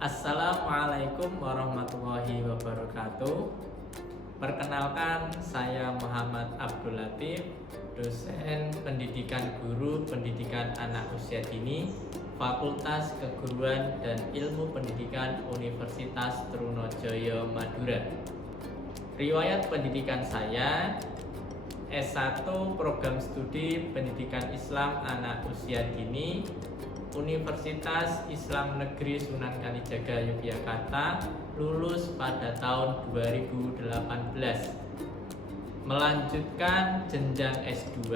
Assalamualaikum warahmatullahi wabarakatuh. Perkenalkan, saya Muhammad Abdul Latif, dosen pendidikan guru pendidikan anak usia dini, Fakultas Keguruan dan Ilmu Pendidikan Universitas Trunojoyo Madura. Riwayat pendidikan saya: S1 Program Studi Pendidikan Islam Anak Usia Dini, Universitas Islam Negeri Sunan Kalijaga Yogyakarta, lulus pada tahun 2018. Melanjutkan jenjang S2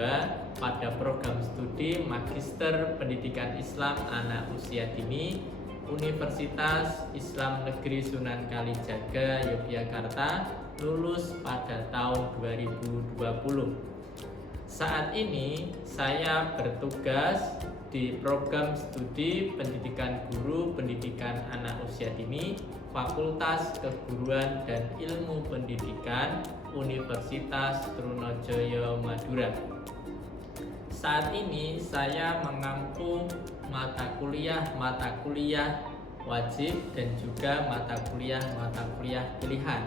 pada program studi Magister Pendidikan Islam Anak Usia Dini, Universitas Islam Negeri Sunan Kalijaga Yogyakarta, lulus pada tahun 2020. Saat ini saya bertugas di program studi pendidikan guru pendidikan anak usia dini, Fakultas Keguruan dan Ilmu Pendidikan Universitas Trunojoyo Madura. Saat ini saya mengampu mata kuliah wajib dan juga mata kuliah pilihan.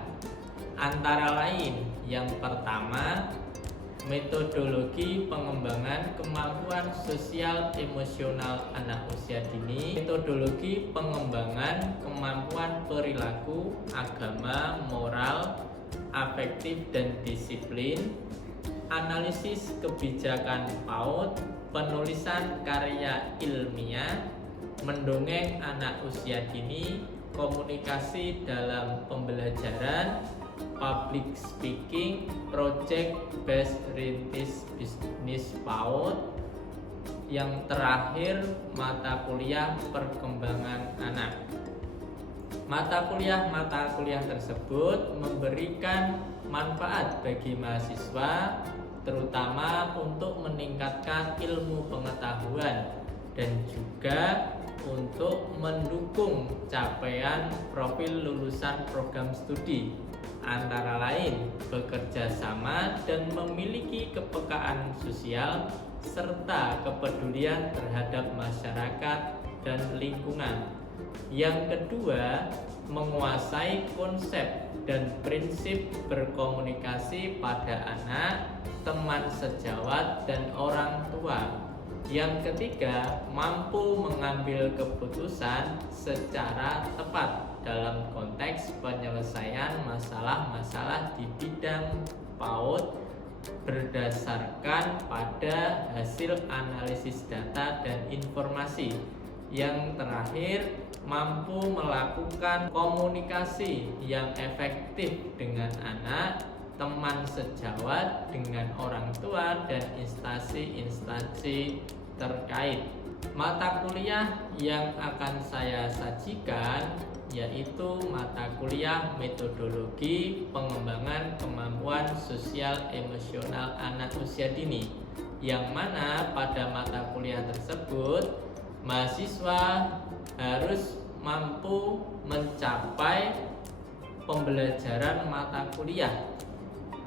Antara lain, yang pertama, metodologi pengembangan kemampuan sosial emosional anak usia dini, metodologi pengembangan kemampuan perilaku, agama, moral, afektif dan disiplin, analisis kebijakan PAUD, penulisan karya ilmiah, mendongeng anak usia dini, komunikasi dalam pembelajaran, public speaking, project based rintis bisnis PAUD. Yang terakhir, mata kuliah perkembangan anak. Mata kuliah tersebut memberikan manfaat bagi mahasiswa, terutama untuk meningkatkan ilmu pengetahuan dan juga untuk mendukung capaian profil lulusan program studi, antara lain bekerja sama dan memiliki kepekaan sosial serta kepedulian terhadap masyarakat dan lingkungan. Yang kedua, menguasai konsep dan prinsip berkomunikasi pada anak, teman sejawat, dan orang tua. Yang ketiga, mampu mengambil keputusan secara tepat dalam konteks penyelesaian masalah-masalah di bidang PAUD berdasarkan pada hasil analisis data dan informasi. Yang terakhir, mampu melakukan komunikasi yang efektif dengan anak, teman sejawat, dengan orang tua, dan instansi-instansi terkait. Mata kuliah yang akan saya sajikan yaitu mata kuliah metodologi pengembangan kemampuan sosial emosional anak usia dini, yang mana pada mata kuliah tersebut mahasiswa harus mampu mencapai pembelajaran mata kuliah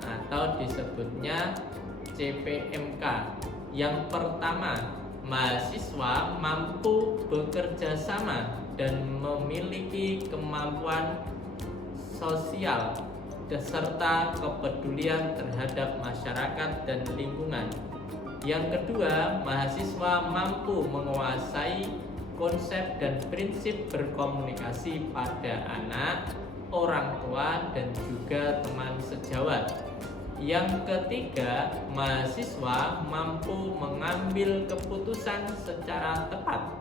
atau disebutnya CPMK. Yang pertama, mahasiswa mampu bekerja sama dan memiliki kemampuan sosial serta kepedulian terhadap masyarakat dan lingkungan. Yang kedua, mahasiswa mampu menguasai konsep dan prinsip berkomunikasi pada anak, orang tua, dan juga teman sejawat. Yang ketiga, mahasiswa mampu mengambil keputusan secara tepat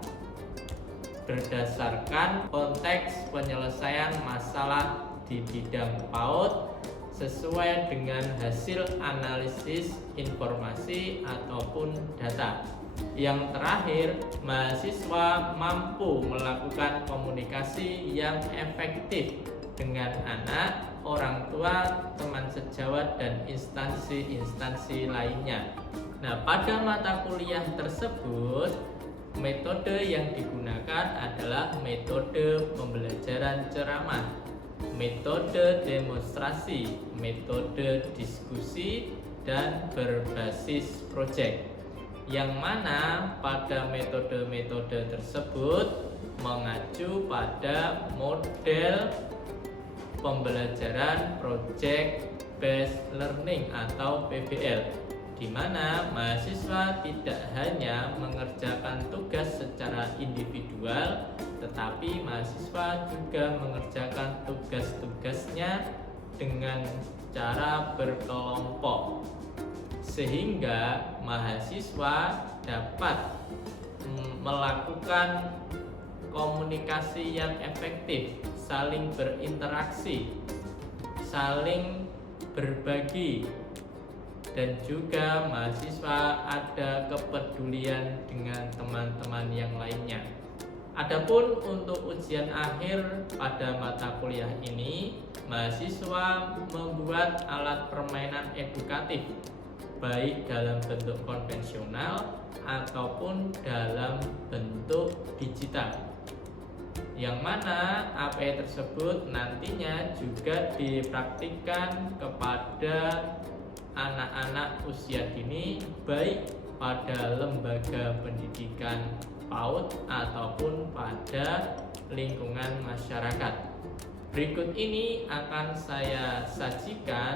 berdasarkan konteks penyelesaian masalah di bidang PAUD sesuai dengan hasil analisis informasi ataupun data. Yang terakhir, mahasiswa mampu melakukan komunikasi yang efektif dengan anak, orang tua, teman sejawat, dan instansi-instansi lainnya. Nah, pada mata kuliah tersebut, metode yang digunakan adalah metode pembelajaran ceramah, metode demonstrasi, metode diskusi, dan berbasis proyek. Yang mana pada metode-metode tersebut mengacu pada model pembelajaran Project Based Learning atau PBL, di mana mahasiswa tidak hanya mengerjakan tugas secara individual, tetapi mahasiswa juga mengerjakan tugas-tugasnya dengan cara berkelompok, sehingga mahasiswa dapat melakukan komunikasi yang efektif, saling berinteraksi, saling berbagi, dan juga mahasiswa ada kepedulian dengan teman-teman yang lainnya. Adapun untuk ujian akhir pada mata kuliah ini, mahasiswa membuat alat permainan edukatif, baik dalam bentuk konvensional ataupun dalam bentuk digital, yang mana API tersebut nantinya juga dipraktikkan kepada anak-anak usia dini, baik pada lembaga pendidikan PAUD ataupun pada lingkungan masyarakat. Berikut ini akan saya sajikan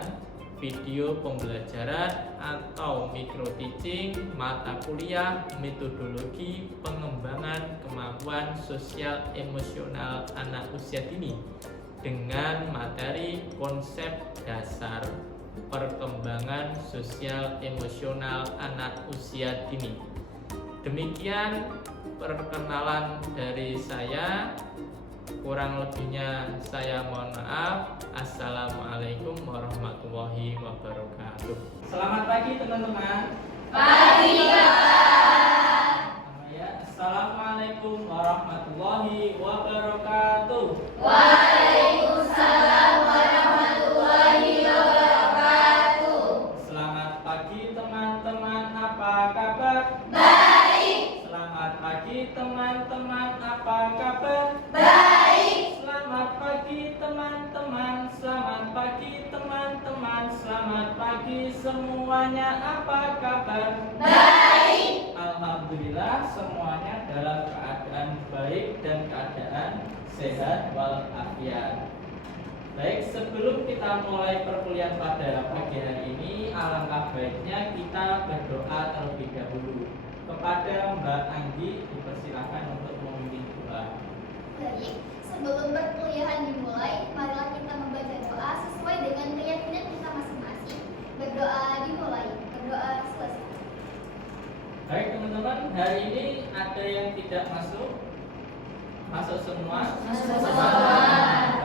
video pembelajaran atau micro teaching mata kuliah metodologi pengembangan kemampuan sosial emosional anak usia dini dengan materi konsep dasar perkembangan sosial emosional anak usia dini. Demikian perkenalan dari saya. Kurang lebihnya saya mohon maaf. Assalamualaikum warahmatullahi wabarakatuh. Selamat pagi teman-teman. Pagi Bapak. Ya, Assalamualaikum warahmatullahi wabarakatuh. Waalaikumsalam warahmatullahi wabarakatuh. Selamat pagi teman-teman, apa kabar? Baik. Selamat pagi teman-teman, apa kabar? Baik. Selamat pagi teman-teman, selamat pagi teman-teman, selamat pagi semuanya, apa kabar? Baik. Alhamdulillah semuanya dalam keadaan baik dan keadaan sehat walafiat. Baik, sebelum kita mulai perkuliahan pada pagi hari ini, alangkah baiknya kita berdoa terlebih dahulu. Kepada Mbak Anggi dipersilakan untuk memimpin doa. Baik, sebelum perkuliahan dimulai, marilah kita membaca doa sesuai dengan keyakinan kita masing-masing. Berdoa dimulai, berdoa selesai. Baik teman-teman, hari ini ada yang tidak masuk? Masuk semua? Masuk semua.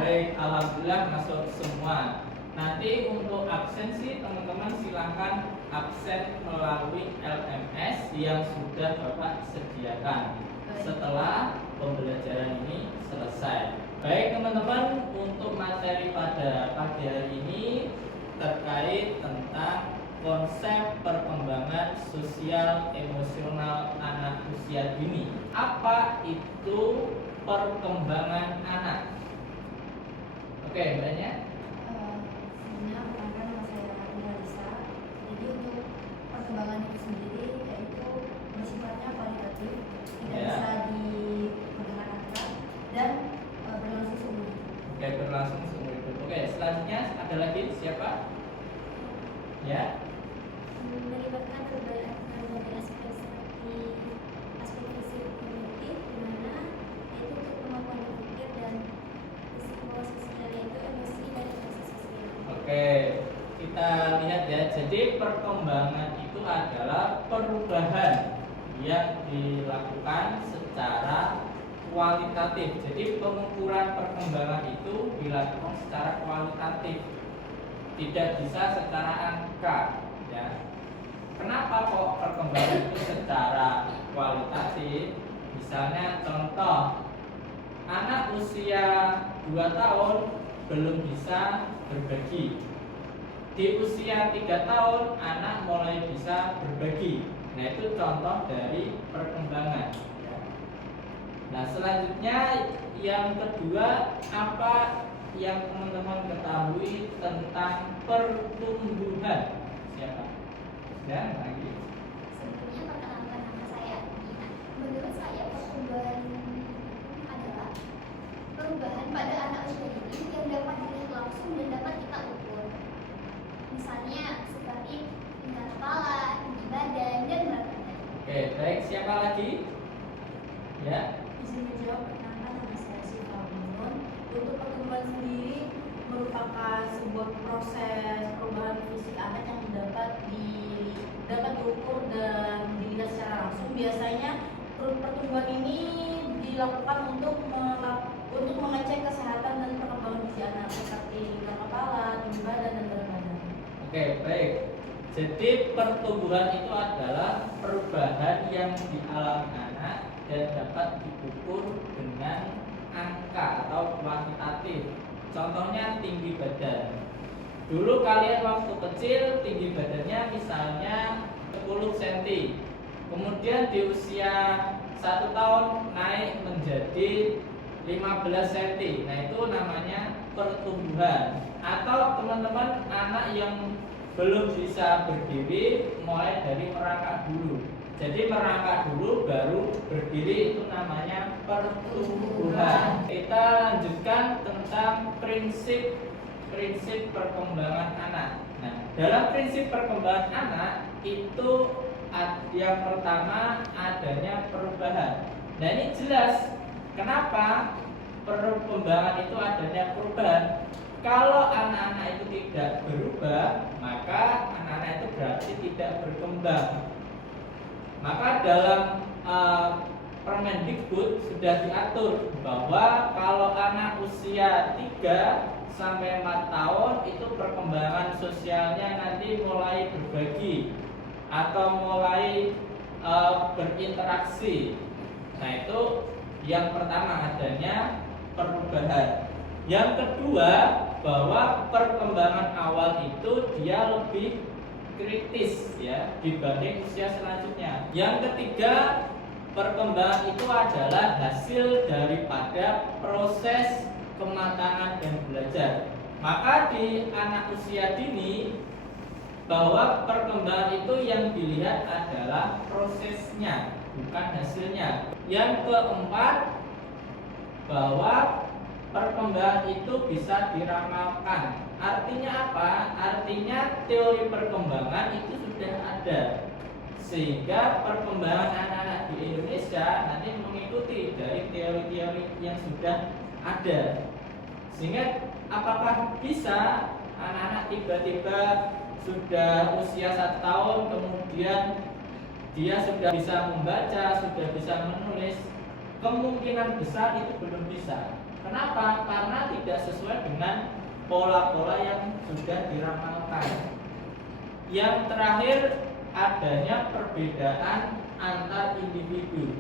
Baik, alhamdulillah masuk semua. Nanti untuk absensi teman-teman silahkan absen melalui LMS yang sudah Bapak sediakan setelah pembelajaran ini selesai. Baik teman-teman, untuk materi pada pagi hari ini terkait tentang konsep perkembangan sosial emosional anak usia dini. Apa itu perkembangan anak? Oke, mbaknya. Sebelumnya perkenalkan nama saya Nuralisa. Jadi untuk perkembangan itu sendiri yaitu bersifatnya kualitatif, tidak bisa dipegang angka dan berlangsung seumur hidup. Oke, berlangsung seumur hidup. Oke, selanjutnya ada lagi siapa? Ya. Melibatkan berbagai aspek seperti aspek fisik kognitif, di mana yaitu untuk kemampuan berpikir dan risiko sosial yaitu emosi dan interaksi sosial. Oke, kita lihat ya. Jadi perkembangan itu adalah perubahan yang dilakukan secara kualitatif. Jadi pengukuran perkembangan itu dilakukan secara kualitatif, tidak bisa secara angka. Ya. Kenapa kok perkembangan itu secara kualitatif? Misalnya contoh, anak usia 2 tahun belum bisa berbagi. Di usia 3 tahun anak mulai bisa berbagi. Nah, itu contoh dari perkembangan. Nah, selanjutnya yang kedua, apa yang teman-teman ketahui tentang pertumbuhan? Siapa? Ya, lagi. Sebelumnya perkenalkan nama saya Dina. Menurut saya pertumbuhan lagi? Ya. Izin menjawab, perkenalkan nama saya Syifa Bunun. Untuk pertumbuhan sendiri merupakan sebuah proses perubahan fisik anak yang dapat diukur dan dilihat secara langsung. Biasanya pertumbuhan ini dilakukan untuk mengecek kesehatan dan perkembangan gizi anak seperti tingkat kepala, tinggi badan, dan berat badan. Oke, baik. Jadi pertumbuhan itu adalah perubahan yang dialami anak dan dapat diukur dengan angka atau kuantitatif. Contohnya tinggi badan. Dulu kalian waktu kecil tinggi badannya misalnya 10 cm. Kemudian di usia 1 tahun naik menjadi 15 cm. Nah, itu namanya pertumbuhan. Atau teman-teman anak yang belum bisa berdiri mulai dari merangkak dulu. Jadi merangkak dulu baru berdiri, itu namanya pertumbuhan. Kita lanjutkan tentang prinsip perkembangan anak. Nah, dalam prinsip perkembangan anak itu yang pertama adanya perubahan. Nah, ini jelas kenapa perkembangan itu adanya perubahan. Kalau anak-anak itu tidak berubah, maka anak-anak itu berarti tidak berkembang. Maka dalam Permendikbud sudah diatur bahwa kalau anak usia 3 sampai 4 tahun itu perkembangan sosialnya nanti mulai berbagi atau mulai berinteraksi. Nah, itu yang pertama adanya perubahan. Yang kedua, bahwa perkembangan awal itu dia lebih kritis ya dibanding usia selanjutnya. Yang ketiga, perkembangan itu adalah hasil daripada proses kematangan dan belajar. Maka di anak usia dini bahwa perkembangan itu yang dilihat adalah prosesnya, bukan hasilnya. Yang keempat, bahwa perkembangan itu bisa diramalkan. Artinya apa? Artinya teori perkembangan itu sudah ada, sehingga perkembangan anak-anak di Indonesia nanti mengikuti dari teori-teori yang sudah ada. Sehingga apakah bisa anak-anak tiba-tiba sudah usia 1 tahun kemudian dia sudah bisa membaca, sudah bisa menulis? Kemungkinan besar itu belum bisa. Kenapa? Karena tidak sesuai dengan pola-pola yang sudah diramalkan. Yang terakhir, adanya perbedaan antar individu.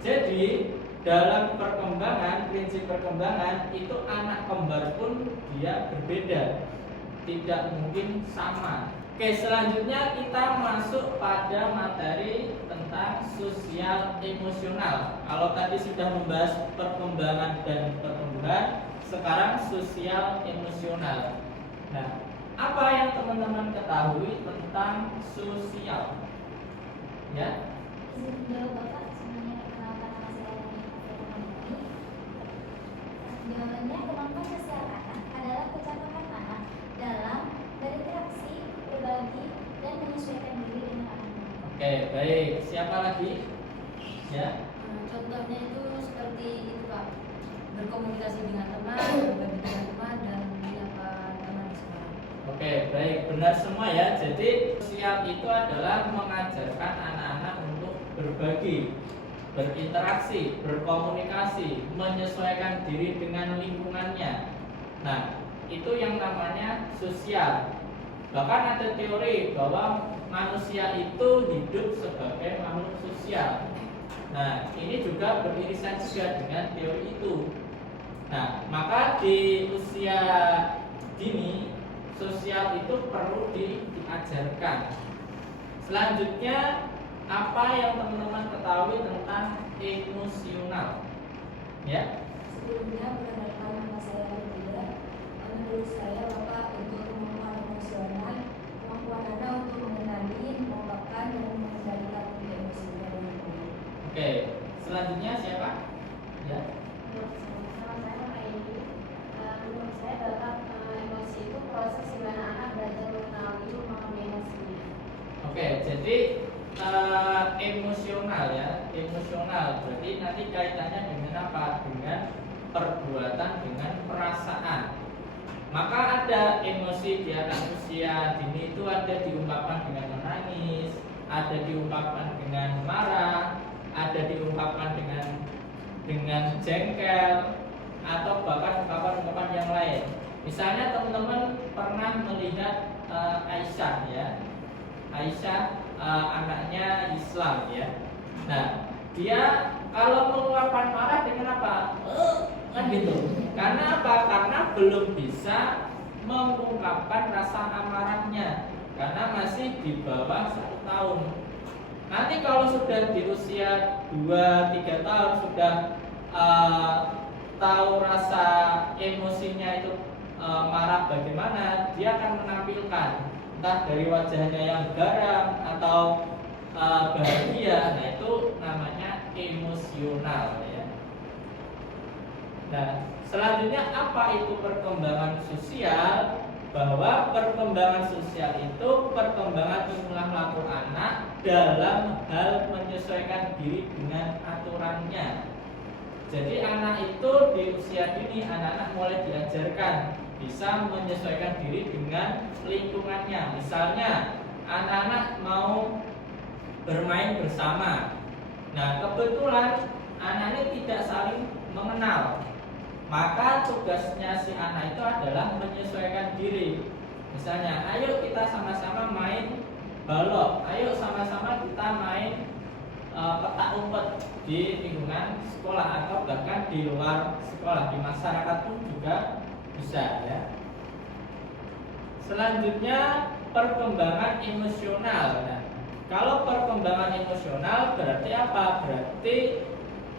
Jadi dalam perkembangan, prinsip perkembangan itu anak kembar pun dia berbeda, tidak mungkin sama. Oke, selanjutnya kita masuk pada materi tentang sosial emosional. Kalau tadi sudah membahas perkembangan dan pertumbuhan, sekarang sosial emosional. Nah, apa yang teman-teman ketahui tentang sosial? Ya. Izin menjawab Bapak, sebenarnya perkenalkan nama saya Nini. Jawabannya, kemampuan sosial anak adalah kecakapan anak dalam berinteraksi, berbagi, dan menyesuaikan diri dengan orang lain. Oke, baik. Siapa lagi? Ya. Contohnya itu seperti itu Pak, berkomunikasi dengan teman, berbagi dengan teman, dan menyapa teman di sekolah. Oke, baik, benar semua ya. Jadi sosial itu adalah mengajarkan anak-anak untuk berbagi, berinteraksi, berkomunikasi, menyesuaikan diri dengan lingkungannya. Nah, itu yang namanya sosial. Bahkan ada teori bahwa manusia itu hidup sebagai makhluk sosial. Nah, ini juga beririsan juga dengan teori itu. Nah, maka di usia dini sosial itu perlu diajarkan. Selanjutnya, apa yang teman-teman ketahui tentang emosional? Ya. Sebelumnya perkenalkan nama saya Lydia. Menurut saya Bapak, untuk kemampuan emosional, kemampuan Anda untuk mengenali, mengungkapkan, dan mengendalikan emosinya dengan baik. Oke, selanjutnya siapa? Ya. Nama saya Maedi. Menurut saya dalam emosi itu proses di mana anak belajar mengenali, memahami emosinya. Oke, jadi emosional ya. emosional. Berarti nanti kaitannya dengan apa? Dengan perbuatan, dengan perasaan. Maka ada emosi di anak usia dini itu ada diungkapkan dengan menangis, ada diungkapkan dengan marah, ada diungkapkan dengan jengkel, atau bahkan ungkapan-ungkapan yang lain. Misalnya teman-teman pernah melihat Aisyah ya. Aisyah anaknya Islam ya. Nah, dia kalau mengungkapkan marah dengan apa? Kan gitu. Karena apa? Karena belum bisa mengungkapkan rasa amarahnya karena masih di bawah 1 tahun. Nanti kalau sudah di usia 2-3 tahun sudah tahu rasa emosinya itu marah bagaimana, dia akan menampilkan entah dari wajahnya yang garang atau bahagia. Nah, itu namanya emosional ya. Nah, selanjutnya apa itu perkembangan sosial? Bahwa perkembangan sosial itu perkembangan tingkah laku anak dalam hal menyesuaikan diri dengan aturannya. Jadi anak itu di usia dini anak-anak mulai diajarkan bisa menyesuaikan diri dengan lingkungannya. Misalnya anak-anak mau bermain bersama. Nah, kebetulan anak ini tidak saling mengenal. Maka tugasnya si anak itu adalah menyesuaikan diri. Misalnya, ayo kita sama-sama main balok. Ayo sama-sama kita main petak umpet di lingkungan sekolah atau bahkan di luar sekolah, di masyarakat pun juga bisa ya. Selanjutnya perkembangan emosional. Nah, kalau perkembangan emosional berarti apa? Berarti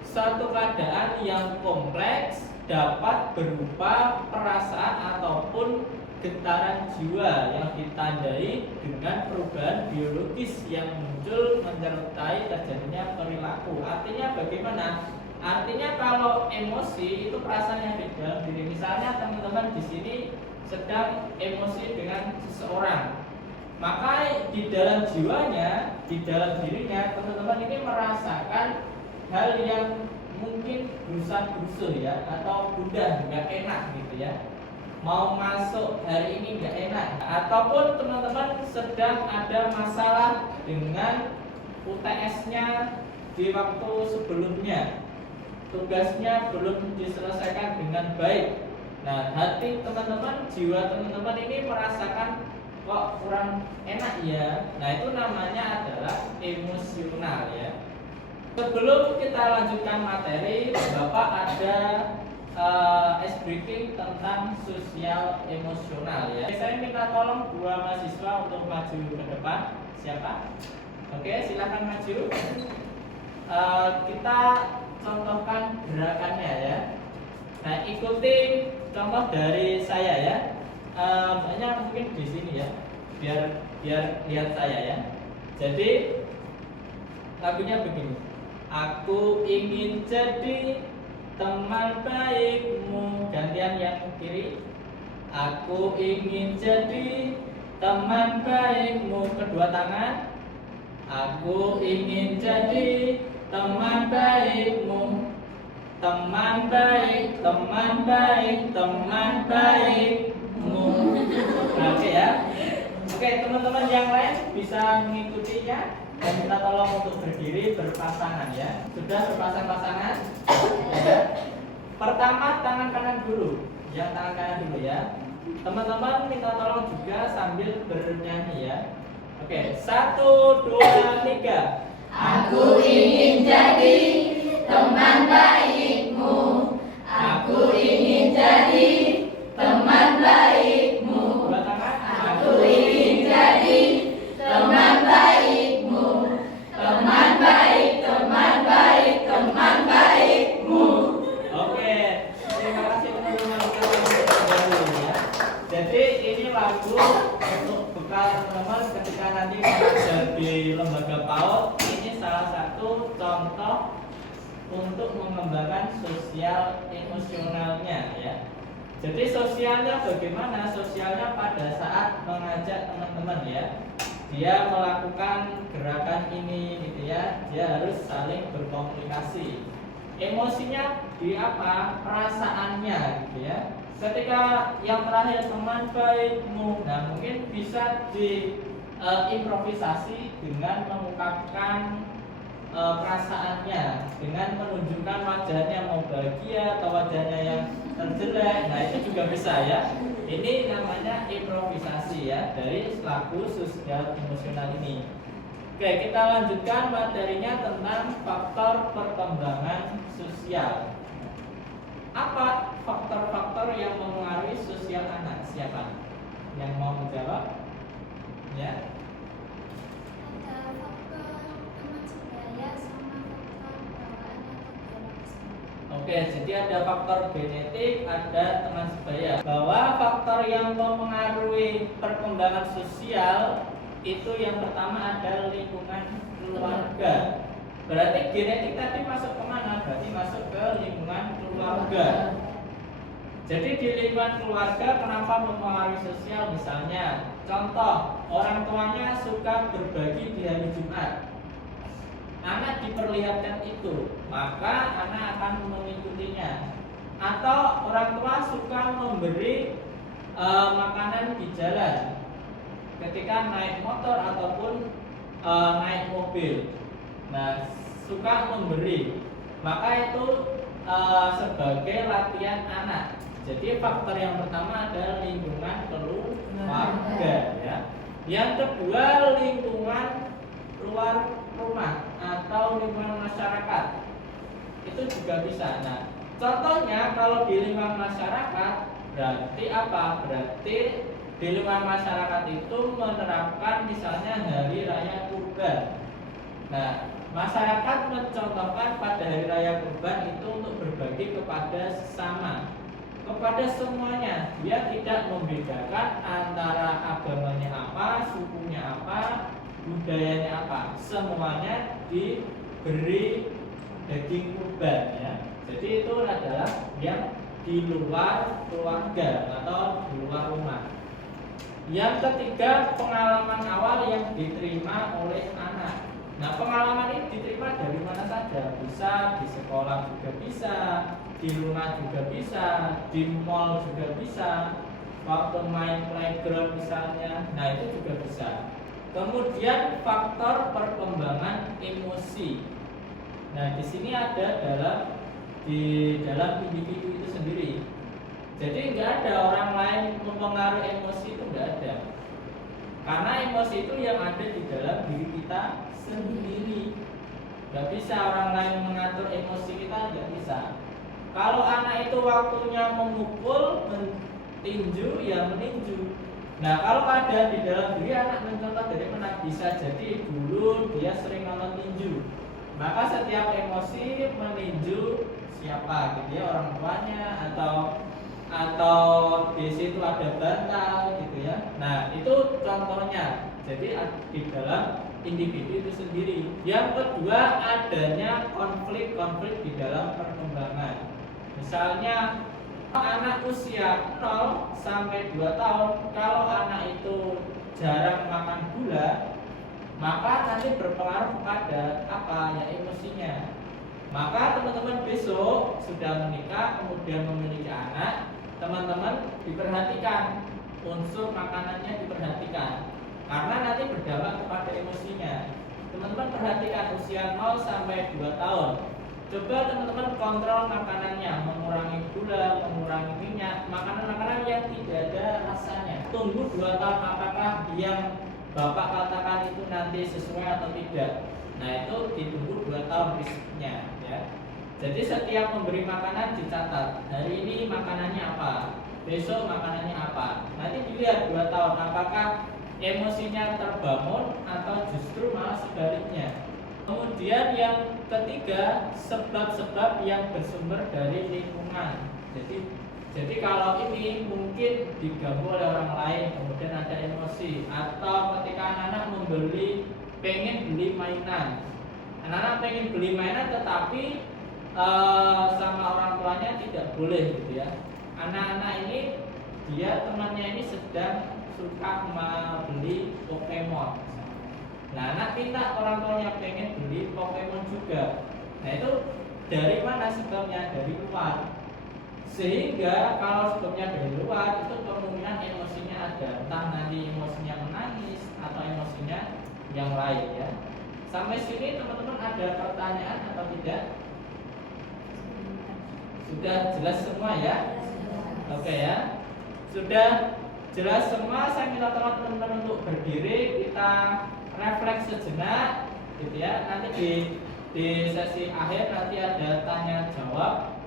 suatu keadaan yang kompleks dapat berupa perasaan ataupun getaran jiwa yang ditandai dengan perubahan biologis yang muncul menyertai terjadinya perilaku. Artinya bagaimana? Artinya kalau emosi itu perasaan yang di dalam diri. Misalnya teman-teman di sini sedang emosi dengan seseorang, maka di dalam jiwanya, di dalam dirinya teman-teman ini merasakan hal yang mungkin gerusan-gerusuh ya, atau gundah, nggak enak gitu ya. Mau masuk hari ini nggak enak, ataupun teman-teman sedang ada masalah dengan UTS-nya di waktu sebelumnya, tugasnya belum diselesaikan dengan baik. Nah, hati teman-teman, jiwa teman-teman ini merasakan kok kurang enak ya. Nah, itu namanya adalah emosional ya. Sebelum kita lanjutkan materi, Bapak ada ice breaking tentang sosial emosional ya. Saya minta tolong 2 mahasiswa untuk maju ke depan. Siapa? Oke, silakan maju. Kita contohkan gerakannya ya. Nah, ikuti contoh dari saya ya. Banyak mungkin di sini ya. Biar lihat saya ya. Jadi lagunya begini. Aku ingin jadi teman baikmu. Gantian yang kiri. Aku ingin jadi teman baikmu. Kedua tangan. Aku ingin jadi teman baikmu. Teman baik, teman baik, teman baikmu. Oke ya. Oke, teman-teman yang lain bisa mengikutinya. Dan kita tolong untuk berdiri berpasangan ya. Sudah berpasang-pasangan? Ya. Pertama tangan kanan dulu. Yang tangan kanan dulu ya. Teman-teman minta tolong juga sambil bernyanyi ya. Oke, 1, 2, 3. Aku ingin jadi teman baikmu. Aku ingin jadi teman baikmu. Dua tangan. Aku ingin jadi teman baikmu. Teman baik, teman baik, teman baikmu. Oke, terima kasih teman-teman ya. Jadi ini lagu untuk bekal teman-teman ketika nanti belajar di lembaga PAUD. Ini salah satu contoh untuk mengembangkan sosial emosionalnya ya. Jadi sosialnya bagaimana? Sosialnya pada saat mengajak teman-teman ya. dia melakukan gerakan ini gitu ya, dia harus saling berkomunikasi. Emosinya di apa? Perasaannya gitu ya. Ketika yang terakhir teman baikmu, nah mungkin bisa improvisasi dengan mengungkapkan perasaannya, dengan menunjukkan wajahnya mau bahagia atau wajahnya yang terjelek. Nah itu juga bisa ya. Ini namanya improvisasi ya dari laku sosial emosional ini. Oke, kita lanjutkan materinya tentang faktor perkembangan sosial. Apa faktor-faktor yang mempengaruhi sosial anak? Siapa yang mau menjawab? Ya. Ada faktor teman sebaya sama faktor bawaan atau biologis. Oke, jadi ada faktor genetik, ada teman sebaya. Bahwa faktor yang mempengaruhi perkembangan sosial itu yang pertama ada lingkungan keluarga. Berarti genetik tadi masuk kemana? Berarti masuk ke lingkungan keluarga. Jadi di lingkungan keluarga kenapa mempengaruhi sosial? Misalnya, contoh orang tuanya suka berbagi di hari Jumat. Anak diperlihatkan itu, maka anak akan mengikutinya. Atau orang tua suka memberi makanan di jalan ketika naik motor ataupun naik mobil. Nah, suka memberi, maka itu sebagai latihan anak. Jadi faktor yang pertama adalah lingkungan keluarga ya. Yang kedua lingkungan luar rumah atau lingkungan masyarakat. Itu juga bisa. Nah, contohnya kalau di lingkungan masyarakat berarti apa? Berarti di lingkungan masyarakat itu menerapkan misalnya hari raya kurban. Nah, masyarakat mencontohkan pada hari raya kurban itu untuk berbagi kepada sesama, kepada semuanya. Dia tidak membedakan antara agamanya apa, sukunya apa, budayanya apa. Semuanya diberi daging kurban ya. Jadi itu adalah yang di luar keluarga atau di luar rumah. Yang ketiga, pengalaman awal yang diterima oleh anak. Nah, pengalaman ini diterima dari mana saja. Bisa di sekolah juga bisa, di rumah juga bisa, di mall juga bisa, waktu main playground misalnya. Nah, itu juga bisa. Kemudian faktor perkembangan emosi. Nah, di sini ada di dalam individu itu sendiri. Jadi nggak ada orang lain mempengaruhi emosi, itu nggak ada. Karena emosi itu yang ada di dalam diri kita sendiri. Nggak bisa orang lain mengatur emosi kita, nggak bisa. Kalau anak itu waktunya memukul, mentinju, ya meninju. Nah, kalau ada di dalam diri anak mencontoh dari mana? Bisa jadi dulu dia sering nonton tinju, maka setiap emosi meninju siapa gitu ya, orang tuanya atau di situ ada bantal gitu ya. Nah, itu contohnya. Jadi di dalam individu itu sendiri. Yang kedua, adanya konflik-konflik di dalam perkembangan. Misalnya anak usia 0 sampai 2 tahun, kalau anak itu jarang makan gula, maka nanti berpengaruh pada apa? Ya emosinya. Maka teman-teman besok sudah menikah kemudian memiliki anak, teman-teman diperhatikan unsur makanannya, diperhatikan karena nanti berdampak kepada emosinya. Teman-teman perhatikan usia 0 sampai 2 tahun. Coba teman-teman kontrol makanannya, mengurangi gula, mengurangi minyak, makanan-makanan yang tidak ada rasanya. Tunggu 2 tahun apakah yang Bapak katakan itu nanti sesuai atau tidak. Nah, itu ditunggu 2 tahun risetnya ya. Jadi setiap memberi makanan dicatat. Hari ini makanannya apa? Besok makanannya apa? Nanti dilihat 2 tahun apakah emosinya terbangun atau justru malah sebaliknya. Kemudian yang ketiga, sebab-sebab yang bersumber dari lingkungan. Jadi kalau ini mungkin diganggu oleh orang lain, kemudian ada emosi, atau ketika anak-anak pengen beli mainan, anak-anak pengen beli mainan tetapi sama orang tuanya tidak boleh gitu ya. Anak-anak ini temannya ini sedang suka membeli Pokemon. Nah, anak minta orang tuanya pengen beli Pokemon juga. Nah, itu dari mana sebabnya? Dari luar. Sehingga kalau sebabnya dari luar, itu kemungkinan emosinya ada, entah nanti emosinya menangis atau emosinya yang lain ya. Sampai sini teman-teman ada pertanyaan atau tidak? Sudah jelas semua ya? Oke ya. Sudah jelas semua, saya minta tolong teman-teman untuk berdiri, kita refleks sejenak gitu ya. Nanti di sesi akhir nanti ada tanya jawab.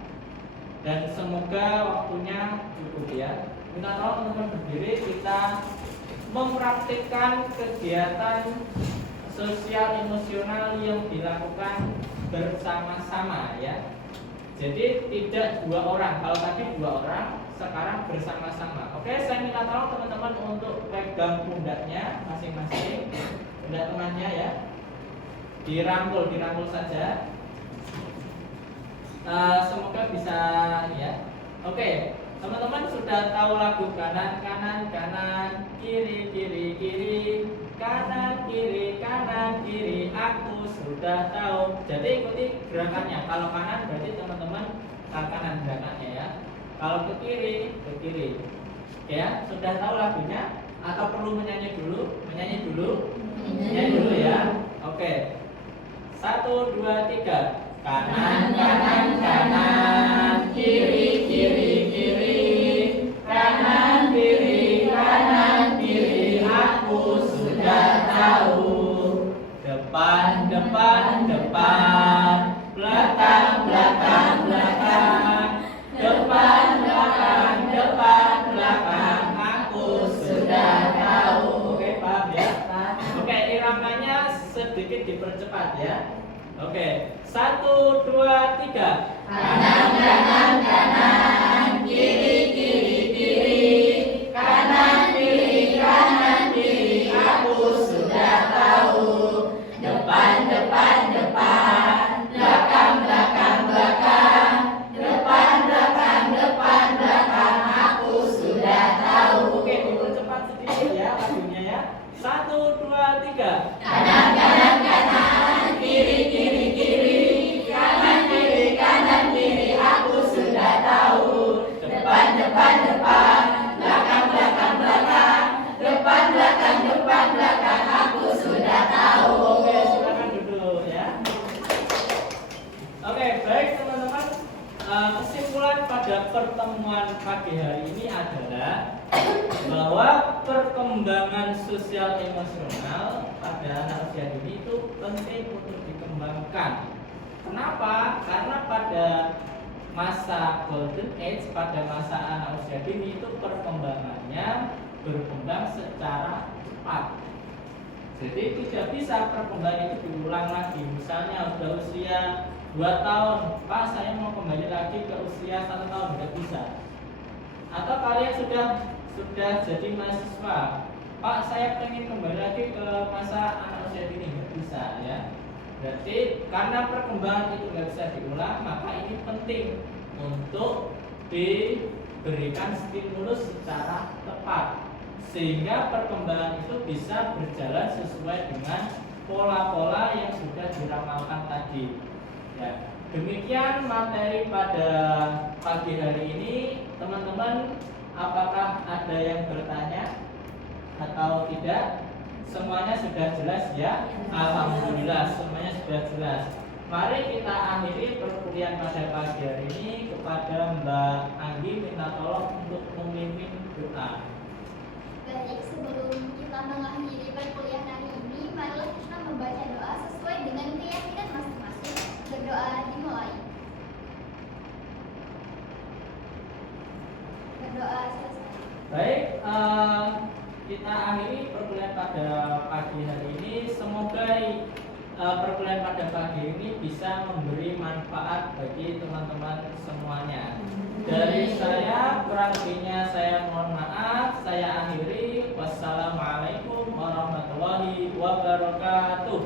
Dan semoga waktunya cukup ya. Minta tolong teman-teman berdiri, kita mempraktikkan kegiatan sosial emosional yang dilakukan bersama-sama ya. Jadi tidak 2 orang. Kalau tadi 2 orang, sekarang bersama-sama. Oke, saya minta tolong teman-teman untuk pegang pundaknya masing-masing, pundak temannya ya. Dirangkul saja. Semoga bisa ya. Oke, teman-teman sudah tahu lagu kanan kanan kanan, kiri kiri kiri, kanan kiri aku sudah tahu. Jadi ikuti gerakannya. Kalau kanan berarti teman-teman ke kanan gerakannya ya. Kalau ke kiri. Oke ya, sudah tahu lagunya atau perlu menyanyi dulu? Menyanyi dulu ya. Oke. 1 2 3. Kanan kanan kanan, kiri kiri kiri, kanan kiri aku sudah tahu. Depan depan depan, belakang belakang belakang, depan belakang aku sudah tahu. Oke, paham ya? Oke, iramanya sedikit dipercepat ya. Oke, 1 2 3. Kanan kanan kanan, kiri kiri kiri, kanan kiri aku sudah tahu. Depan depan depan, belakang belakang belakang, depan belakang aku sudah tahu. Oke, dipercepat sedikit ya lagunya ya. 1 2 3. Kanan kanan kanan, kiri kiri kiri, kanan kiri aku sudah tahu. Depan depan depan, belakang belakang belakang, depan belakang aku sudah tahu. Oke, silakan duduk ya. Oke, baik teman-teman. Kesimpulan pada pertemuan pagi hari ini adalah bahwa perkembangan sosial emosional pada anak usia dini itu penting untuk dikembangkan. Kenapa? Karena pada masa golden age, pada masa anak usia dini itu perkembangannya berkembang secara cepat. Jadi tidak bisa perkembangan itu diulang lagi. Misalnya sudah usia 2 tahun, Pak saya mau kembali lagi ke usia 1 tahun, tidak bisa. Atau kalian sudah jadi mahasiswa, Pak saya pengen kembali lagi ke masa anak usia dini, nggak bisa ya. Berarti karena perkembangan itu nggak bisa diulang, maka ini penting untuk diberikan stimulus secara tepat sehingga perkembangan itu bisa berjalan sesuai dengan pola-pola yang sudah diramalkan tadi. Ya, demikian materi pada pagi hari ini, teman-teman. Apakah ada yang bertanya atau tidak? Semuanya sudah jelas ya? Alhamdulillah, semuanya sudah jelas. Mari kita akhiri perkuliahan pada pagi hari ini. Kepada Mbak Anggi minta tolong untuk memimpin doa. Baik, sebelum kita mengakhiri perkuliahan hari ini, marilah kita membaca doa sesuai dengan keyakinan masing-masing. Berdoa dimulai. Berdoa selesai. Baik, kita akhiri perkuliahan pada pagi hari ini. Semoga perkuliahan pada pagi ini bisa memberi manfaat bagi teman-teman semuanya. Dari saya, kurang lebihnya saya mohon maaf. Saya akhiri. Wassalamualaikum warahmatullahi wabarakatuh.